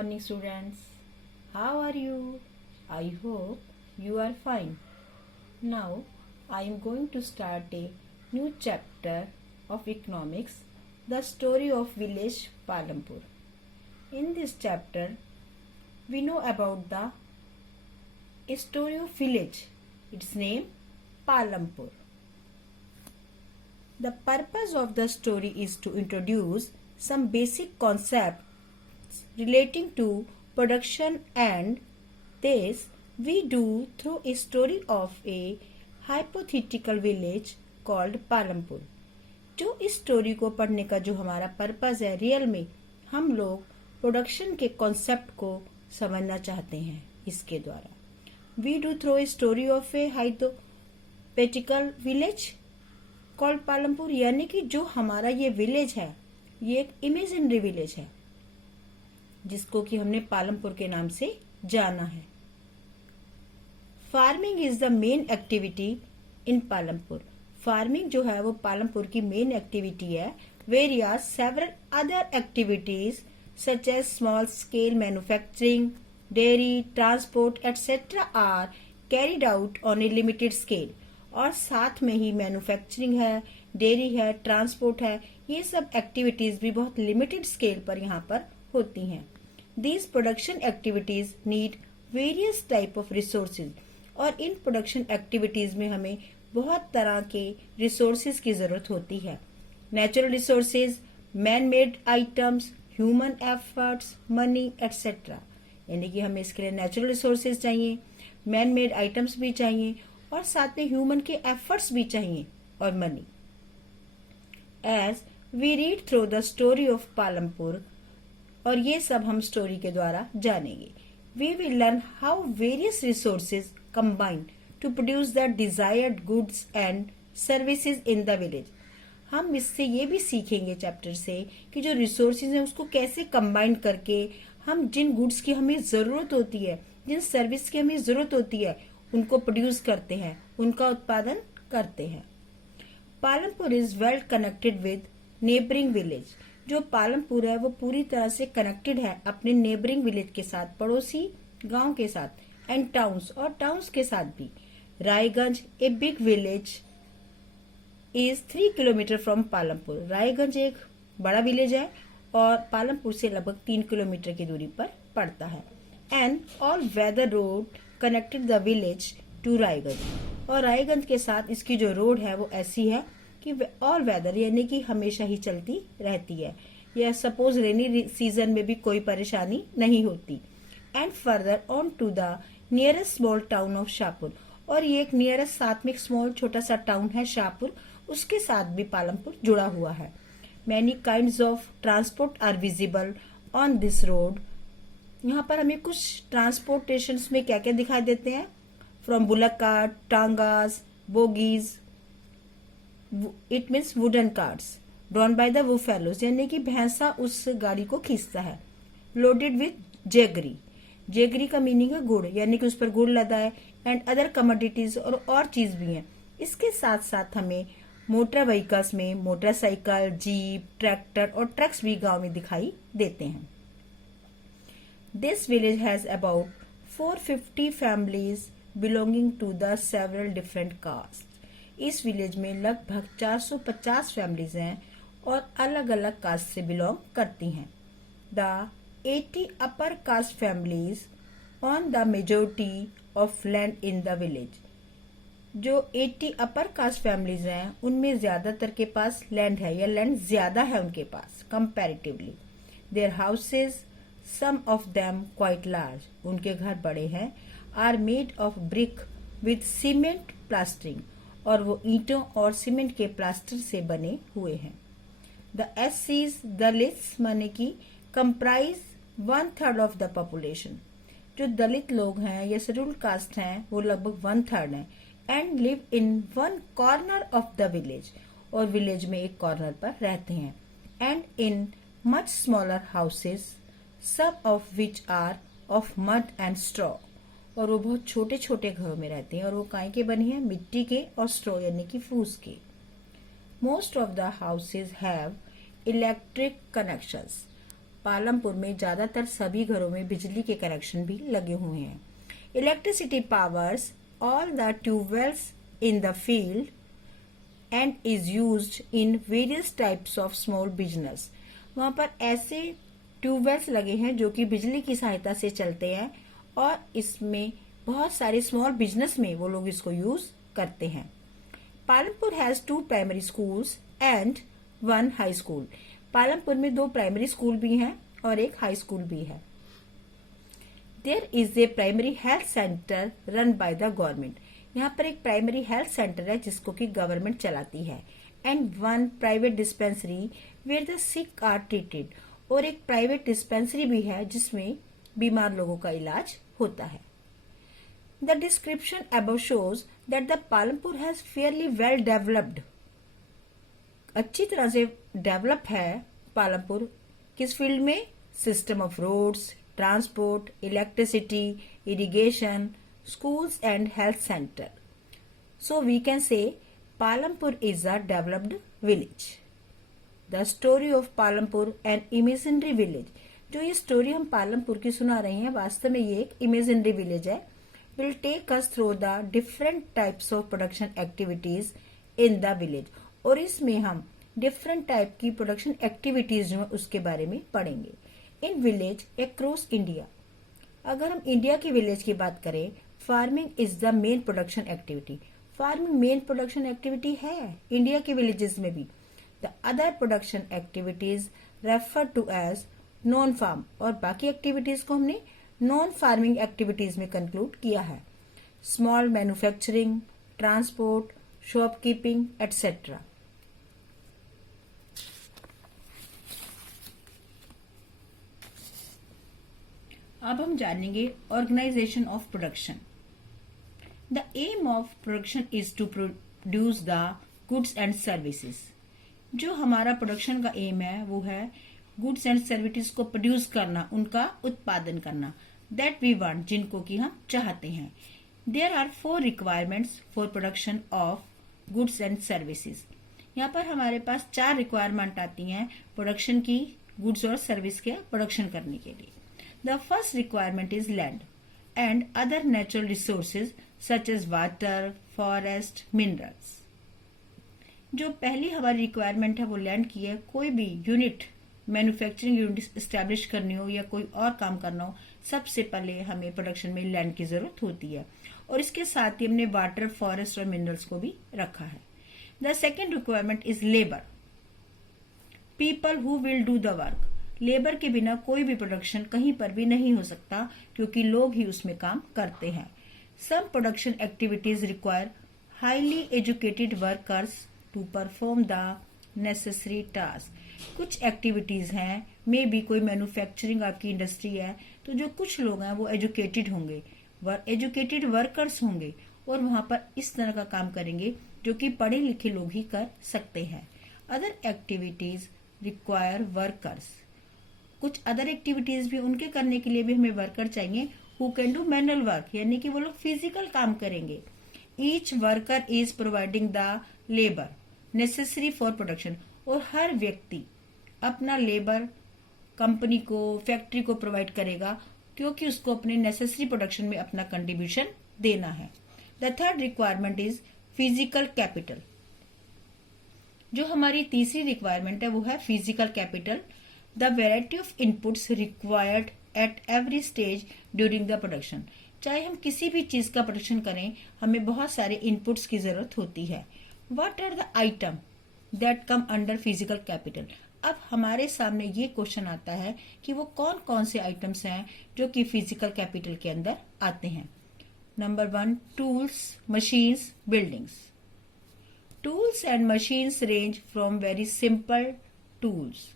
morning, students. How are you? I hope you are fine. Now, I am going to start a new chapter of economics, the story of village Palampur. In this chapter, we know about the story of village. Its name Palampur. The purpose of the story is to introduce some basic concepts relating to production, and this we do through a story of a hypothetical village called Palampur. जो इस story को पढ़ने का जो हमारा purpose है, real में हम लोग प्रोडक्शन के कॉन्सेप्ट को समझना चाहते हैं इसके द्वारा. We do through a story of a hypothetical village called Palampur, यानी कि जो हमारा ये विलेज है ये एक इमेजिनरी विलेज है जिसको कि हमने पालमपुर के नाम से जाना है. Farming is the main activity in Palampur. Farming जो है वो पालमपुर की मेन एक्टिविटी है. Various several other activities such as small scale manufacturing, dairy, transport etcetera are carried out on a limited scale. और साथ में ही मैन्युफैक्चरिंग है, डेयरी है, ट्रांसपोर्ट है, ये सब एक्टिविटीज भी बहुत लिमिटेड स्केल पर यहाँ पर होती हैं. These production activities need various type of resources. और इन प्रोडक्शन एक्टिविटीज में हमें बहुत तरह के रिसोर्सेज की जरूरत होती है. Natural resources, man made items, human efforts, money etcetera. यानी कि हमें इसके लिए नेचुरल रिसोर्सेज चाहिए, मैन मेड आइटम्स भी चाहिए और साथ में ह्यूमन के एफर्ट्स भी चाहिए और money. As we read through the story of Palampur, और ये सब हम स्टोरी के द्वारा जानेंगे. We will learn how various resources combine to produce the desired goods and services in the village. हम इससे ये भी सीखेंगे चैप्टर से कि जो रिसोर्सेज हैं उसको कैसे कंबाइन करके हम जिन गुड्स की हमें जरूरत होती है, जिन सर्विस की हमें जरूरत होती है, उनको प्रोड्यूस करते हैं, उनका उत्पादन करते हैं. Palampur is well connected with neighbouring village. जो पालमपुर है वो पूरी तरह से कनेक्टेड है अपने नेबरिंग विलेज के साथ, पड़ोसी गांव के साथ, एंड टाउन्स और टाउन्स के साथ भी. Raiganj a big village is 3 kilometre from Palampur. Raiganj एक बड़ा विलेज है और पालमपुर से लगभग 3 किलोमीटर की दूरी पर पड़ता है. And all weather road connected the village to Raiganj. और रायगंज के साथ इसकी जो रोड है वो ऐसी है कि ऑल वेदर यानी कि हमेशा ही चलती रहती है, या सपोज रेनी सीजन में भी कोई परेशानी नहीं होती. And further on to the nearest small town of Shahpur. और ये एक नियरेस्ट साथ में एक स्मॉल छोटा सा टाउन है शाहपुर, उसके साथ भी पालमपुर जुड़ा हुआ है. Many kinds of transport are visible on this road. यहाँ पर हमें कुछ ट्रांसपोर्टेशन में क्या क्या दिखाई देते हैं. From bullock cart, tongas, bogies, it means wooden carts drawn by the buffaloes, यानी कि भैंसा उस गाड़ी को खींचता है. Loaded with jaggery. जेगरी का मीनिंग है गुड़, यानी कि उस पर गुड़ लदा है. एंड अदर कमोडिटीज और चीज भी हैं. इसके साथ साथ हमें मोटर व्हीकल्स में मोटरसाइकिल, जीप, ट्रैक्टर और ट्रक्स भी गांव में दिखाई देते हैं. This village has about 450 families belonging to the several different caste. इस विलेज में लगभग 450 फैमिलीज हैं और अलग अलग कास्ट से बिलोंग करती हैं. The 80 upper caste families on the majority of land in the village. जो 80 अपर कास्ट फैमिलीज हैं उनमें ज्यादातर के पास लैंड है, या लैंड ज्यादा है उनके पास comparatively. Their houses, some of them quite large. उनके घर बड़े हैं. Are made of brick with cement plastering. और वो ईंटों और सीमेंट के प्लास्टर से बने हुए हैं. द एससीज दलित्स माने की कंप्राइज 1/3 ऑफ द पॉपुलेशन. जो दलित लोग हैं या शेड्यूल्ड कास्ट हैं वो लगभग 1/3 हैं. And live in one corner of the village. और विलेज में एक कॉर्नर पर रहते हैं. And in much smaller houses, सब of which are of mud and straw. और वो बहुत छोटे छोटे घरों में रहते हैं और वो काय के बने हैं, मिट्टी के और स्ट्रॉ यानी कि फूस के. Most of the houses have electric connections. Palampur में ज्यादातर सभी घरों में बिजली के कनेक्शन भी लगे हुए हैं। Electricity powers all the tube wells in the field and is used in various types of small business. वहां पर ऐसे ट्यूबवेल्स लगे हैं जो कि बिजली की सहायता से चलते हैं और इसमें बहुत सारे स्मॉल बिजनेस में वो लोग इसको यूज करते हैं। Palampur has 2 primary schools and 1 high school. Palampur में 2 प्राइमरी स्कूल भी हैं और एक हाई स्कूल भी है। There is a primary health centre run by the government. यहाँ पर एक प्राइमरी हेल्थ सेंटर है जिसको कि गवर्नमेंट चलाती है। And 1 private dispensary where the sick are treated. और एक प्राइवेट डिस्पेंसरी भी है जिसमें बीमार लोगों का इलाज होता है। The description above shows that the Palampur has fairly well developed. अच्छी तरह से डेवलप है पालमपुर। किस फील्ड में? System of roads, transport, electricity, irrigation, schools and health center. So we can say Palampur is a developed village. The story of Palampur an imaginary village. जो ये story हम पालमपुर की सुना रहे हैं वास्तव में ये एक इमेजिनरी विलेज है। Will take us through the different types of production activities in the village. और इसमें हम डिफरेंट टाइप की प्रोडक्शन एक्टिविटीज जो है उसके बारे में पढ़ेंगे। In village across India. अगर हम इंडिया की विलेज की बात करें, farming is the main production activity. Farming main production activity है इंडिया के विलेजेस में भी। The other production activities refer to as non farm. और बाकी एक्टिविटीज को हमने नॉन फार्मिंग एक्टिविटीज में कंक्लूड किया है। Small manufacturing, transport, shopkeeping etcetera. अब हम जानेंगे organisation of production. The aim of production is to produce the goods and services. जो हमारा प्रोडक्शन का एम है वो है गुड्स एंड सर्विसेज को प्रोड्यूस करना, उनका उत्पादन करना। दैट वी वांट, जिनको कि हम चाहते हैं। There are 4 requirements for production of goods and services. यहाँ पर हमारे पास 4 रिक्वायरमेंट आती हैं प्रोडक्शन की, गुड्स और सर्विस के प्रोडक्शन करने के लिए। The first requirement is land and other natural resources such as water, forest, minerals. जो पहली हमारी रिक्वायरमेंट है वो लैंड की है। कोई भी यूनिट, मैन्युफैक्चरिंग यूनिट स्टैब्लिश करनी हो या कोई और काम करना हो, सबसे पहले हमें प्रोडक्शन में लैंड की जरूरत होती है। और इसके साथ ही हमने वाटर, फॉरेस्ट और मिनरल्स को भी रखा है। The second requirement is labour, people who will do the work. Labour के बिना कोई भी प्रोडक्शन कहीं पर भी नहीं हो सकता क्योंकि लोग ही उसमें काम करते हैं। Some production activities require highly educated workers to perform the necessary task. कुछ एक्टिविटीज हैं, मे बी कोई मैन्युफैक्चरिंग आपकी इंडस्ट्री है तो जो कुछ लोग हैं वो एजुकेटेड होंगे, एजुकेटेड वर्कर्स होंगे और वहां पर इस तरह का काम करेंगे जो कि पढ़े लिखे लोग ही कर सकते हैं। Other activities require workers. कुछ अदर एक्टिविटीज भी उनके करने के लिए भी हमें वर्कर चाहिए who can do manual work, यानी कि वो लोग फिजिकल काम करेंगे। Each worker is providing the labour necessary for production. और हर व्यक्ति अपना लेबर कंपनी को, फैक्ट्री को प्रोवाइड करेगा क्योंकि उसको अपने नेसेसरी प्रोडक्शन में अपना कंट्रीब्यूशन देना है। The third requirement is physical capital. जो हमारी तीसरी रिक्वायरमेंट है वो है physical capital. The variety of inputs required at every stage during the production. चाहे हम किसी भी चीज का प्रोडक्शन करें, हमें बहुत सारे इनपुट्स की जरूरत होती है। What are the item that come under physical capital? अब हमारे सामने ये क्वेश्चन आता है कि वो कौन कौन से आइटम्स हैं जो कि फिजिकल कैपिटल के अंदर आते हैं। Number 1, tools, machines, buildings. Tools and machines range from very simple tools.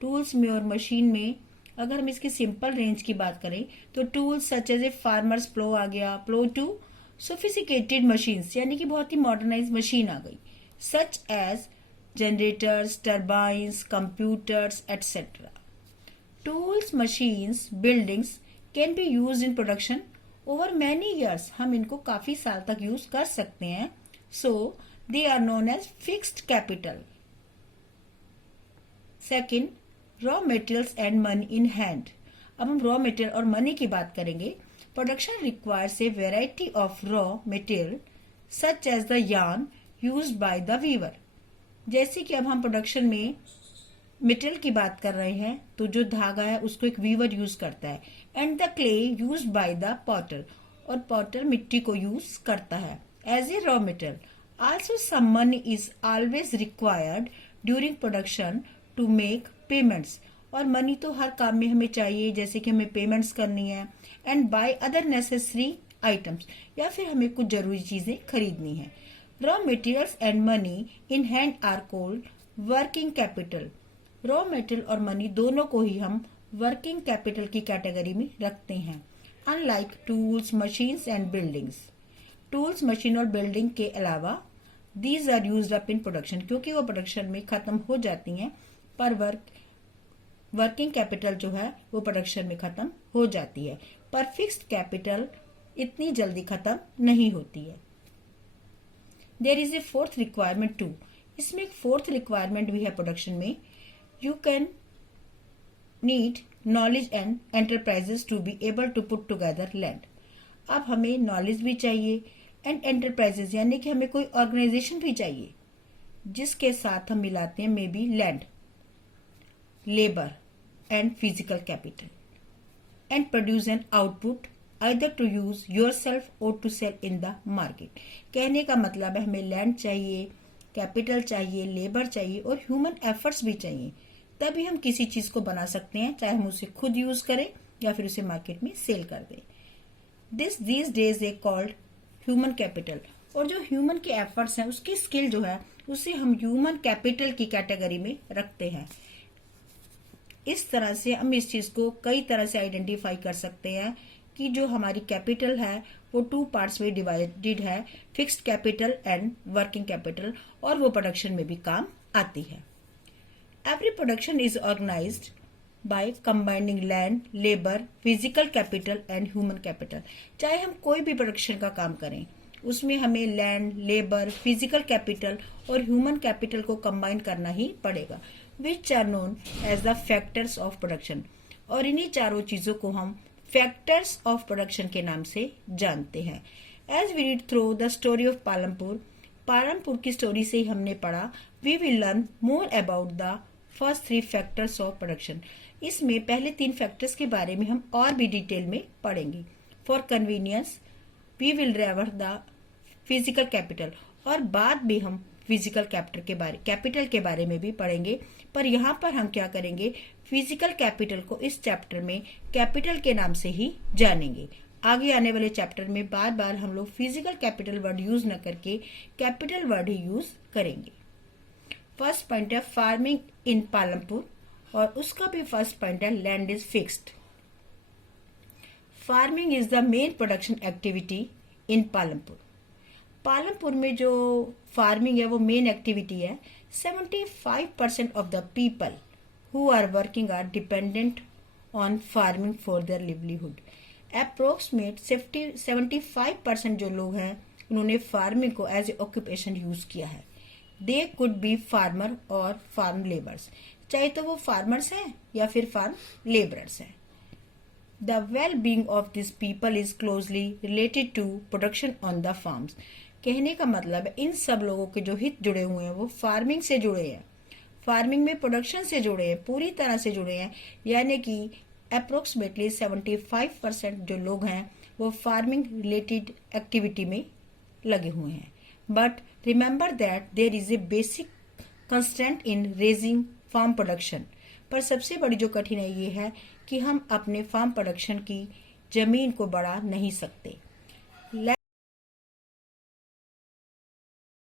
Tools में और मशीन में अगर हम इसकी सिंपल रेंज की बात करें तो tools such as a farmer's plough आ गया, प्लो टू सोफिस्टिकेटेड मशीन्स यानी कि बहुत ही मॉडर्नाइज मशीन आ गई, such as generators, turbines, computers etcetera. Tools, machines, buildings can be use in production over many years. हम इनको काफी साल तक यूज कर सकते हैं। So they are known as fixed capital. Second, raw materials and money in hand. अब हम रॉ मटेरियल और मनी की बात करेंगे। Production requires a variety of raw material such as the yarn used by the weaver. जैसे कि अब हम प्रोडक्शन में मटेरियल की बात कर रहे हैं, तो जो धागा है उसको एक वीवर यूज करता है, and the clay used by the potter, और पॉटर मिट्टी को यूज करता है as a raw material. Also some money is always required during production to make payments, और मनी तो हर काम में हमें चाहिए, जैसे कि हमें पेमेंट्स करनी है, and buy other necessary items, या फिर हमें कुछ जरूरी चीजें खरीदनी है। Raw materials and money in hand are called working capital. Raw material और मनी दोनों को ही हम वर्किंग कैपिटल की कैटेगरी में रखते हैं। Unlike tools, machines and buildings, tools, machine और बिल्डिंग के अलावा these are used up in production, क्योंकि वो प्रोडक्शन में खत्म हो जाती हैं, पर वर्किंग कैपिटल जो है वो प्रोडक्शन में खत्म हो जाती है, पर फिक्स्ड कैपिटल इतनी जल्दी खत्म नहीं होती है। There is a fourth requirement too, इसमें एक फोर्थ रिक्वायरमेंट भी है प्रोडक्शन में। You can need knowledge and enterprises to be able to put together land. अब हमें नॉलेज भी चाहिए एंड एंटरप्राइजेस, यानी कि हमें कोई ऑर्गेनाइजेशन भी चाहिए जिसके साथ हम मिलाते हैं may be land, labour and physical capital, and produce an output either to use yourself or to sell in the market। कहने का मतलब है हमें लैंड चाहिए, कैपिटल चाहिए, लेबर चाहिए और ह्यूमन एफर्ट्स भी चाहिए, तभी हम किसी चीज को बना सकते हैं, चाहे हम उसे खुद यूज करें या फिर उसे मार्केट में सेल कर दें। These days A called human capital, और जो ह्यूमन के एफर्ट्स हैं उसकी स्किल जो है उसे हम ह्यूमन कैपिटल की कैटेगरी में रखते हैं। इस तरह से हम इस चीज को कई तरह से आइडेंटिफाई कर सकते हैं कि जो हमारी कैपिटल है वो टू पार्ट्स में डिवाइडेड है, fixed capital and working capital, और वो प्रोडक्शन में भी काम आती है। Every production is organised by combining land, labour, physical capital and human capital. चाहे हम कोई भी प्रोडक्शन का काम करें उसमें हमें लैंड, लेबर, फिजिकल कैपिटल और ह्यूमन कैपिटल को कंबाइन करना ही पड़ेगा, which are known as the factors of production, और इन्हीं चारों चीजों को हम फैक्टर्स ऑफ प्रोडक्शन के नाम से जानते हैं। As we read through the story of Palampur, Palampur की स्टोरी से ही हमने पढ़ा, we will learn more about the first 3 factors of production. इसमें पहले 3 फैक्टर्स के बारे में हम और भी डिटेल में पढ़ेंगे। फॉर कन्वीनियंस वी विल रेवर द फिजिकल कैपिटल, और बाद में हम फिजिकल कैपिटल के बारे में भी पढ़ेंगे, पर यहाँ पर हम क्या करेंगे, फिजिकल कैपिटल को इस चैप्टर में कैपिटल के नाम से ही जानेंगे। आगे आने वाले चैप्टर में बार बार हम लोग फिजिकल कैपिटल वर्ड यूज न करके कैपिटल वर्ड ही यूज करेंगे। फर्स्ट पॉइंट है फार्मिंग इन पालमपुर, और उसका भी फर्स्ट पॉइंट है land is fixed. Farming is the main production activity in Palampur. Palampur में जो फार्मिंग है वो मेन एक्टिविटी है। 75% of the people who are working are dependent on farming for their livelihood. Approximate 75% जो लोग हैं उन्होंने फार्मिंग को एज ए ऑक्यूपेशन यूज किया है। दे कुड बी फार्मर और फार्म लेबर्स, चाहे तो वो फार्मर्स हैं या फिर फार्म लेबरर्स हैं। The well being of this people is closely related to production on the farms. कहने का मतलब है इन सब लोगों के जो हित जुड़े हुए हैं वो फार्मिंग से जुड़े हैं, फार्मिंग में प्रोडक्शन से जुड़े हैं, पूरी तरह से जुड़े हैं, यानी कि अप्रोक्सीमेटली 75% जो लोग हैं वो फार्मिंग रिलेटेड एक्टिविटी में लगे हुए हैं। But remember that there is a basic constant in raising farm production. पर सबसे बड़ी जो कठिनाई ये है कि हम अपने फार्म प्रोडक्शन की जमीन को बढ़ा नहीं सकते।